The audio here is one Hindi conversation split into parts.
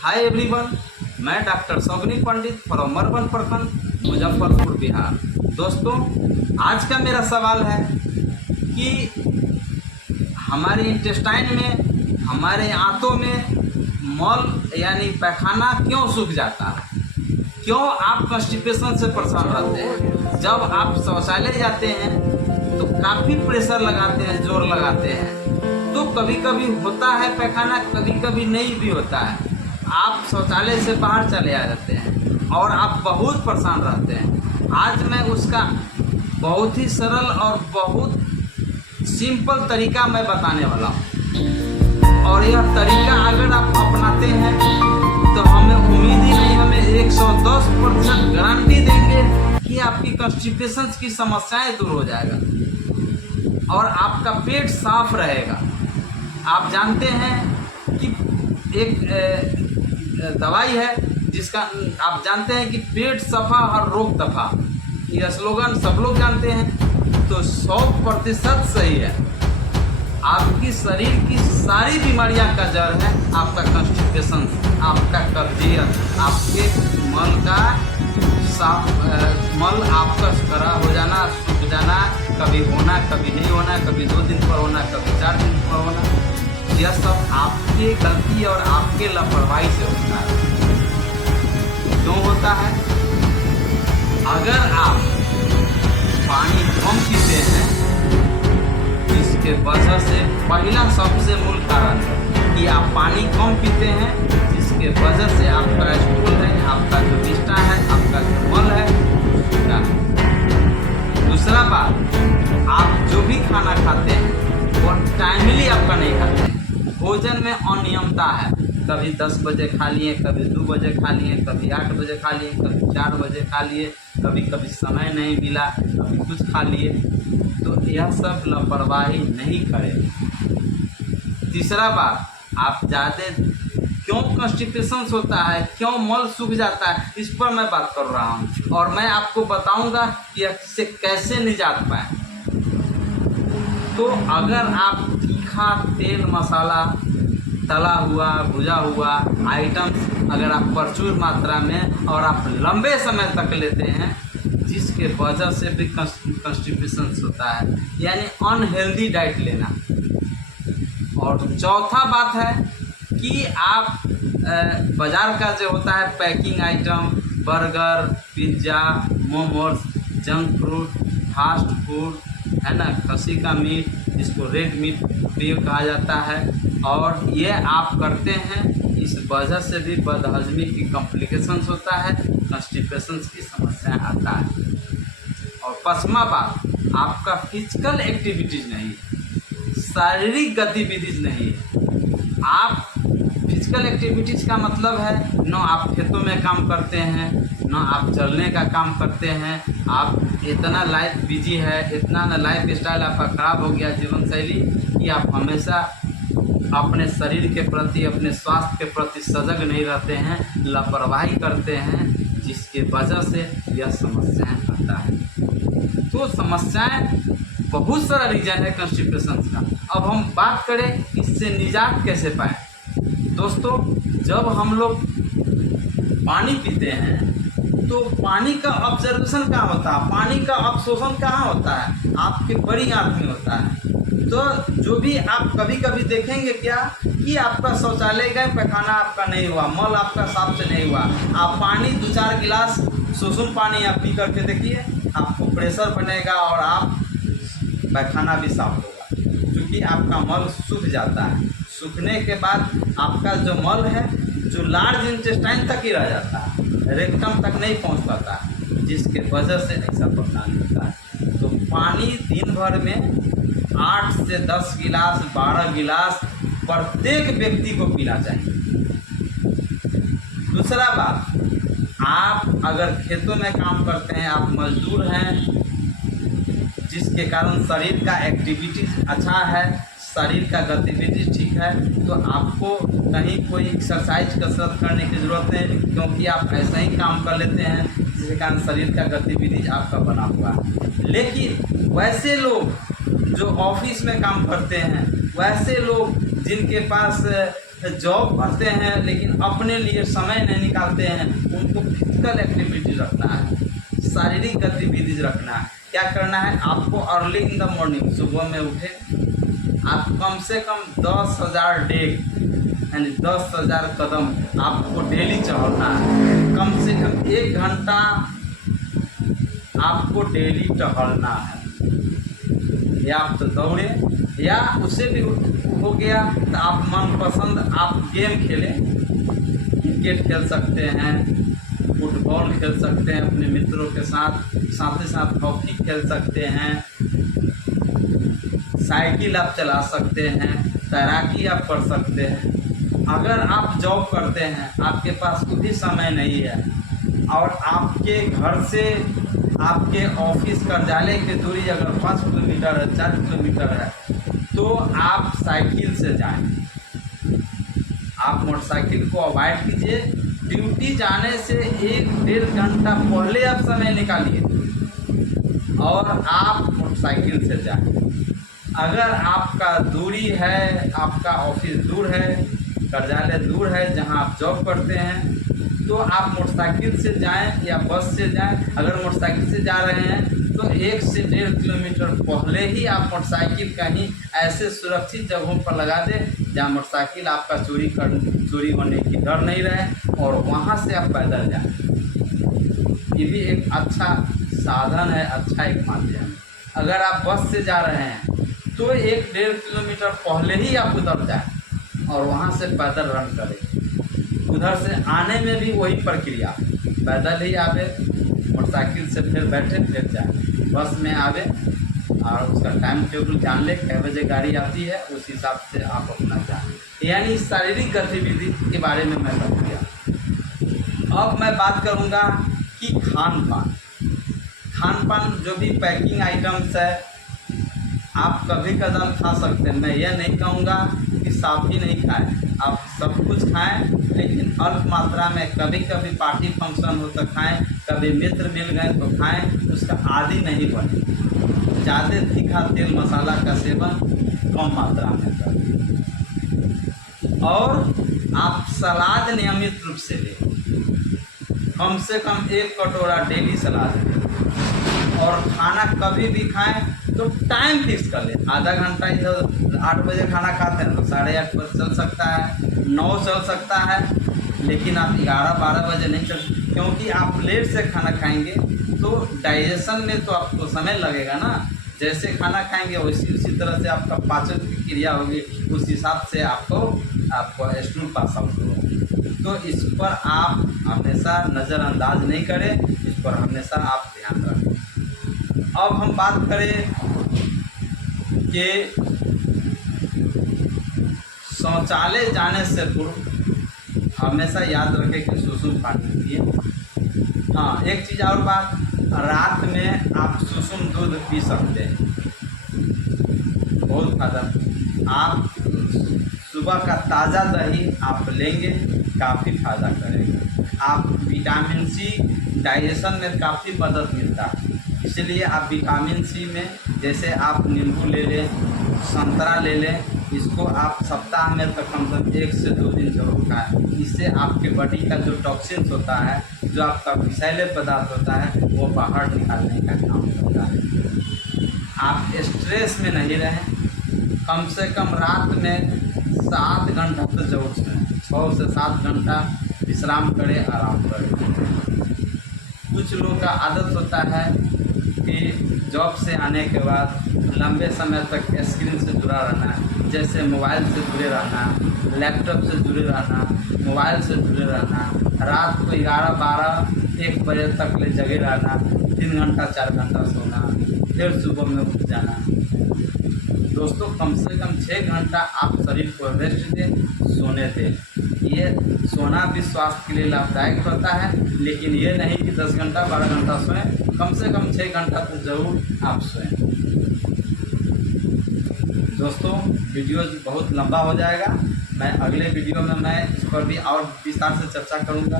हाय एवरीवन, मैं डॉक्टर सौगनी पंडित फ्रॉम मरवन प्रखंड मुजफ्फरपुर बिहार। दोस्तों, आज का मेरा सवाल है कि हमारे इंटेस्टाइन में, हमारे आंतों में मल यानी पैखाना क्यों सूख जाता है? क्यों आप कॉन्स्टिपेशन से परेशान रहते हैं? जब आप शौचालय जाते हैं तो काफ़ी प्रेशर लगाते हैं, जोर लगाते हैं, तो कभी कभी होता है पैखाना, कभी कभी नहीं भी होता है। आप शौचालय से बाहर चले आ जाते हैं और आप बहुत परेशान रहते हैं। आज मैं उसका बहुत ही सरल और बहुत सिंपल तरीका मैं बताने वाला हूँ, और यह तरीका अगर आप अपनाते हैं तो हमें उम्मीद ही नहीं, हमें 110% गारंटी देंगे कि आपकी कॉन्स्टिपेशन की समस्याएं दूर हो जाएगा और आपका पेट साफ रहेगा। आप जानते हैं कि एक दवाई है जिसका आप जानते हैं कि पेट सफा हर रोग दफा, यह स्लोगन सब लोग जानते हैं, तो 100% सही है। आपकी शरीर की सारी बीमारियां का जड़ है आपका कॉन्स्टिपेशन, आपका कब्जियत, आपके मल का मल आपका खराब हो जाना, सूख जाना, कभी होना कभी नहीं होना, कभी 2 दिन पर होना, कभी 4 दिन पर होना, यह सब आपकी गलती और आपके लापरवाही से होता है। क्यों होता है? अगर आप पानी कम पीते हैं, इसके वजह से पहला सबसे मूल कारण है कि आप पानी कम पीते हैं, जिसके वजह से आपका स्टूल है, आपका जो विष्ठा है, आपका जो मल है, सूखता है। दूसरा बात, आप जो भी खाना खाते हैं वो टाइमली आपका नहीं खाते हैं। भोजन में अनियमता है, कभी 10 बजे खा लिए, कभी 2 बजे खा लिए, कभी 8 बजे खा लिए, कभी 4 बजे खा लिए, कभी कभी समय नहीं मिला, कभी कुछ खा लिए, तो यह सब लापरवाही नहीं करें। तीसरा बात, आप ज़्यादा क्यों कॉन्स्टिपेशन होता है, क्यों मल सूख जाता है, इस पर मैं बात कर रहा हूँ और मैं आपको बताऊंगा कि इससे कैसे निजात पाए। तो अगर आप तीखा तेल मसाला, तला हुआ भुजा हुआ आइटम्स अगर आप प्रचुर मात्रा में और आप लंबे समय तक लेते हैं, जिसके वजह से भी कॉन्स्टिपेशन होता है, यानी अनहेल्दी डाइट लेना। और चौथा बात है कि आप बाज़ार का जो होता है packing item, burger, pizza, momos, junk food, fast food है ना, खसी का मीट, जिसको रेड मीट भी कहा जाता है, और ये आप करते हैं, इस वजह से भी बदहजमी की कॉम्प्लिकेशंस होता है, कॉन्स्टिपेशन की समस्याएं आता है। और पांचवा बात, आपका फिजिकल एक्टिविटीज़ नहीं है, शारीरिक गतिविधि नहीं है। आप फिजिकल एक्टिविटीज़ का मतलब है न आप खेतों में काम करते हैं, न आप चलने का काम करते हैं, आप इतना लाइफ बिजी है, इतना न लाइफ स्टाइल आपका ख़राब हो गया, जीवन शैली, कि आप हमेशा अपने शरीर के प्रति, अपने स्वास्थ्य के प्रति सजग नहीं रहते हैं, लापरवाही करते हैं, जिसके वजह से यह समस्याएं आता है। तो समस्याएं बहुत सारा रीज़न है कॉन्स्टिपेशन का। अब हम बात करें इससे निजात कैसे पाएँ। दोस्तों, जब हम लोग पानी पीते हैं तो पानी का ऑब्जर्वेशन कहाँ होता है, पानी का अवशोषण कहाँ होता है? आपके बड़ी आंत में होता है। तो जो भी आप कभी कभी देखेंगे क्या कि आपका शौचालय गए, पैखाना आपका नहीं हुआ, मल आपका साफ से नहीं हुआ, आप पानी 2-4 गिलास सुसुम पानी आप पी करके देखिए, आपको प्रेशर बनेगा और आप पैखाना भी साफ होगा, क्योंकि आपका मल सूख जाता है। सूखने के बाद आपका जो मल है, जो लार्ज इंटेस्टाइन तक ही रह जाता है, रेक्टम तक नहीं पहुंच पाता है, जिसके वजह से ऐसा परेशानी होता है। तो पानी दिन भर में 8 से 10 गिलास, 12 गिलास प्रत्येक व्यक्ति को पीना चाहिए। दूसरा बात, आप अगर खेतों में काम करते हैं, आप मजदूर हैं, जिसके कारण शरीर का एक्टिविटी अच्छा है, शरीर का गतिविधि ठीक है, तो आपको कहीं कोई एक्सरसाइज कसरत करने की ज़रूरत नहीं, क्योंकि आप ऐसा ही काम कर लेते हैं, जिसके कारण शरीर का गतिविधि आपका बना हुआ है। लेकिन वैसे लोग जो ऑफिस में काम करते हैं, वैसे लोग जिनके पास जॉब करते हैं लेकिन अपने लिए समय नहीं निकालते हैं, उनको फिजिकल एक्टिविटी रखना है, शारीरिक गतिविधि रखना है। क्या करना है आपको? अर्ली इन द मॉर्निंग, सुबह में उठे, आप कम से कम 10,000 डेग यानी 10,000 कदम आपको डेली चढ़ना है। कम से कम 1 घंटा आपको डेली टहलना है, या आप तो दौड़े, या उससे भी हो गया तो आप मनपसंद आप गेम खेलें, क्रिकेट खेल सकते हैं, फुटबॉल खेल सकते हैं अपने मित्रों के साथ, साथ ही साथ हॉकी खेल सकते हैं, साइकिल आप चला सकते हैं, तैराकी आप कर सकते हैं। अगर आप जॉब करते हैं, आपके पास खुद ही समय नहीं है और आपके घर से आपके ऑफिस कार्यालय की दूरी अगर 5 किलोमीटर है, 4 किलोमीटर है, तो आप साइकिल से जाएं। आप मोटरसाइकिल को अवॉइड कीजिए। ड्यूटी जाने से 1-1.5 घंटा पहले आप समय निकालिए और आप मोटरसाइकिल से जाएं। अगर आपका दूरी है, आपका ऑफिस दूर है, कार्यालय दूर है जहां आप जॉब करते हैं, तो आप मोटरसाइकिल से जाएं या बस से जाएं। अगर मोटरसाइकिल से जा रहे हैं तो 1 से 1.5 किलोमीटर पहले ही आप मोटरसाइकिल कहीं ऐसे सुरक्षित जगहों पर लगा दें जहां मोटरसाइकिल आपका चोरी होने की डर नहीं रहे, और वहां से आप पैदल जाएं। ये भी एक अच्छा साधन है, अच्छा एक माध्यम है। अगर आप बस से जा रहे हैं तो 1-1.5 किलोमीटर पहले ही आप उतर जाएं और वहां से पैदल रन करें। उधर से आने में भी वही प्रक्रिया, पैदल ही आवे, मोटरसाइकिल से फिर बैठे फिर जाए, बस में आवे और उसका टाइम टेबल जान ले, कै बजे गाड़ी आती है, उस हिसाब से आप अपना जाएँ। यानी शारीरिक गतिविधि के बारे में मैं बता दिया। अब मैं बात करूँगा कि खान पान जो भी पैकिंग आइटम्स है आप कभी कदार खा सकते हैं। मैं यह नहीं कहूँगा कि साफ ही नहीं खाएं, आप सब कुछ खाएं, लेकिन अल्प मात्रा में। कभी कभी पार्टी फंक्शन हो तो खाएं, कभी मित्र मिल गए तो खाएं, उसका आदी नहीं बने। ज़्यादा तीखा तेल मसाला का सेवन कम मात्रा में करें, और आप सलाद नियमित रूप से लें, कम से कम 1 कटोरा डेली सलाद लें। और खाना कभी भी खाएं तो टाइम फिक्स कर लें, आधा घंटा। इधर 8 बजे खाना खाते हैं तो 8:30 बजे चल सकता है, 9 चल सकता है, लेकिन आप 11-12 बजे नहीं चल, क्योंकि आप लेट से खाना खाएंगे तो डाइजेशन में तो आपको समय लगेगा ना। जैसे खाना खाएंगे उसी तरह से आपका पाचन की क्रिया होगी, उस हिसाब से आपको स्टूल पास आउट होगा। तो इस पर आप हमेशा नज़रअंदाज नहीं करें, इस पर हमेशा आप ध्यान रखें। अब हम बात करें कि शौचालय जाने से पूर्व हमेशा याद रखें कि सुसुम पानी पिए। हाँ, एक चीज़ और बात, रात में आप सुसुम दूध पी सकते हैं, बहुत फायदा। आप सुबह का ताज़ा दही आप लेंगे, काफ़ी फायदा करेगा। आप विटामिन सी डाइजेशन में काफ़ी मदद मिलता है, इसलिए आप विटामिन सी में जैसे आप नींबू ले लें, संतरा ले लें, इसको आप सप्ताह में तो कम से कम 1 से 2 दिन जरूर खाएं। इससे आपके बॉडी का जो टॉक्सिन्स होता है, जो आपका विषैले पदार्थ होता है, वो बाहर निकालने का काम करता है। आप स्ट्रेस में नहीं रहें, कम से कम रात में 7 घंटा तो जरूर सोएं, 6 से 7 घंटा विश्राम करें, आराम करें। कुछ लोगों का आदत होता है कि जॉब से आने के बाद लंबे समय तक स्क्रीन से जुड़ा रहना है, जैसे मोबाइल से जुड़े रहना, लैपटॉप से जुड़े रहना, मोबाइल से जुड़े रहना, रात को 11-12-1 बजे तक ले जगे रहना, 3 घंटा 4 घंटा सोना, फिर सुबह में उठ जाना। दोस्तों, कम से कम 6 घंटा आप शरीर को रेस्ट दें, सोने दें। ये सोना भी स्वास्थ्य के लिए लाभदायक होता है, लेकिन ये नहीं कि 10 घंटा 12 घंटा सोएं, कम से कम 6 घंटा तो ज़रूर आप सोएं। दोस्तों, वीडियो बहुत लंबा हो जाएगा, मैं अगले वीडियो में मैं इस पर भी और विस्तार से चर्चा करूँगा।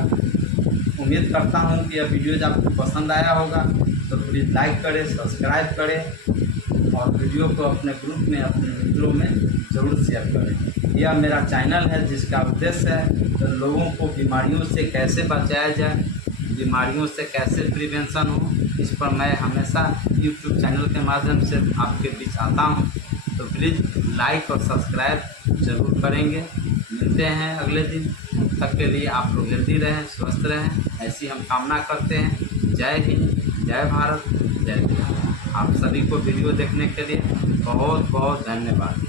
उम्मीद करता हूँ कि यह वीडियोज आपको पसंद आया होगा, तो प्लीज़ लाइक करें, सब्सक्राइब करें और वीडियो को अपने ग्रुप में, अपने मित्रों में ज़रूर शेयर करें। यह मेरा चैनल है जिसका उद्देश्य है तो लोगों को बीमारियों से कैसे बचाया जाए, बीमारियों से कैसे प्रिवेंशन हो, इस पर मैं हमेशा यूट्यूब चैनल के माध्यम से आपके बीच आता हूँ। तो प्लीज़ लाइक और सब्सक्राइब ज़रूर करेंगे। मिलते हैं अगले दिन, तब के लिए आप लोग हेल्दी रहें, स्वस्थ रहें, ऐसी हम कामना करते हैं। जय हिंद, जय भारत, जय बिहार। आप सभी को वीडियो देखने के लिए बहुत बहुत धन्यवाद।